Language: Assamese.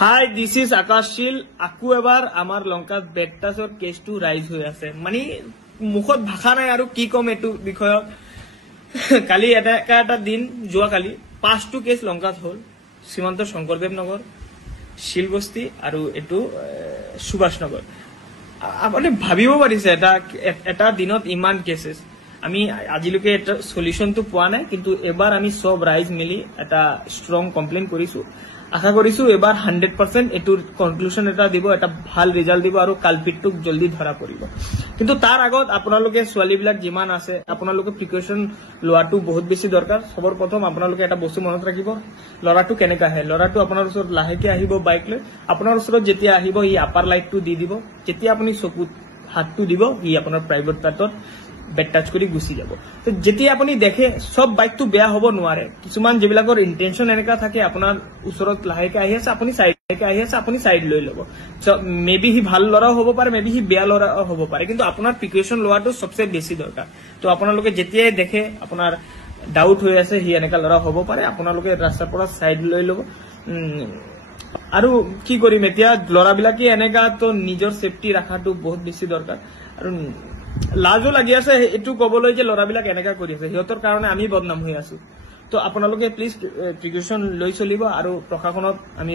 হাই দিস ইজ আকাশশীল আকু এবাৰ আমাৰ লংকাত বেড টাচৰ কেছটো ৰাইজ হৈ আছে মানে মুখত ভাষা নাই আৰু কি কম এইটো বিষয়ত কালি এটা দিন যোৱাকালি 5টো কেছ লংকাত হ'ল সীমান্ত শংকৰদেৱ নগৰ শিলবস্তি আৰু এটো সুভাষ নগৰ আপুনি ভাবিব পাৰিছে এটা দিনত ইমান কেसेस আমি আজিলৈকে এটা সলিউশনটো পোৱা নাই কিন্তু এবাৰ আমি সব ৰাইজ মিলি এটা ষ্ট্ৰং কমপ্লেইন কৰিছো আশা কৰিছো এবাৰ 100% এটোৰ কনক্লুশন এটা দিব এটা ভাল ৰিজাল্ট দিব আৰু কালপিটটোক জলদি ধৰা পৰিব কিন্তু তাৰ আগত আপোনালোকে ছোৱালীবিলাক যিমান আছে আপোনালোকে প্ৰিকশন লোৱাটো বহুত বেছি দৰকাৰ সবৰ প্ৰথম আপোনালোকে এটা বস্তু মনত ৰাখিব লৰাটো কেনেকা হে লৰাটো আপোনাৰ ওচৰত লাহেকে আহিব বাইক লৈ আপোনাৰ ওচৰত যেতিয়া আহিব ই আপাৰ লাইটটো দি দিব যেতিয়া আপুনি চকুত হাতটো দিব ই আপোনাৰ প্ৰাইভেট পাৰ্টত বেড টাচ কৰি গুছি যাব তো যেতিয়া আপুনি দেখে সব বাইকটো বেয়া হ'ব নোৱাৰে কিছুমান যেবিলাকৰ ইন্টেনশন এনেকা থাকে আপোনাৰ ওচৰত লাহেকে আহি আছে আপুনি সাইড লৈ লব মেবি হি ভাল লৰা হ'ব পাৰে মেবি হি বেয়া লৰা হ'ব পাৰে কিন্তু আপোনাৰ প্ৰিকশন লোৱাটো সবচে বেছি দৰকাৰ তো আপোনালোকে যেতিয়া দেখে আপোনাৰ ডাউট হৈ আছে হি এনেকা লৰা হ'ব পাৰে আপোনালোকে ৰাস্তাৰ পৰা সাইড লৈ লব আৰু কি কৰিম এতিয়া লৰাবিলাকে এনেকা তো নিজৰ সেফটি ৰাখাটো বহুত বেছি দৰকাৰ আৰু লাজো লাগি আছে এটু কবলৈ যে লৰাবিলাক এনেকা কৰি আছে হিয়তৰ কাৰণে আমি বদনাম হৈ আছো তো আপোনালোকে প্লিজ প্ৰিকশন লৈ চলিব আৰু প্ৰশাসনত আমি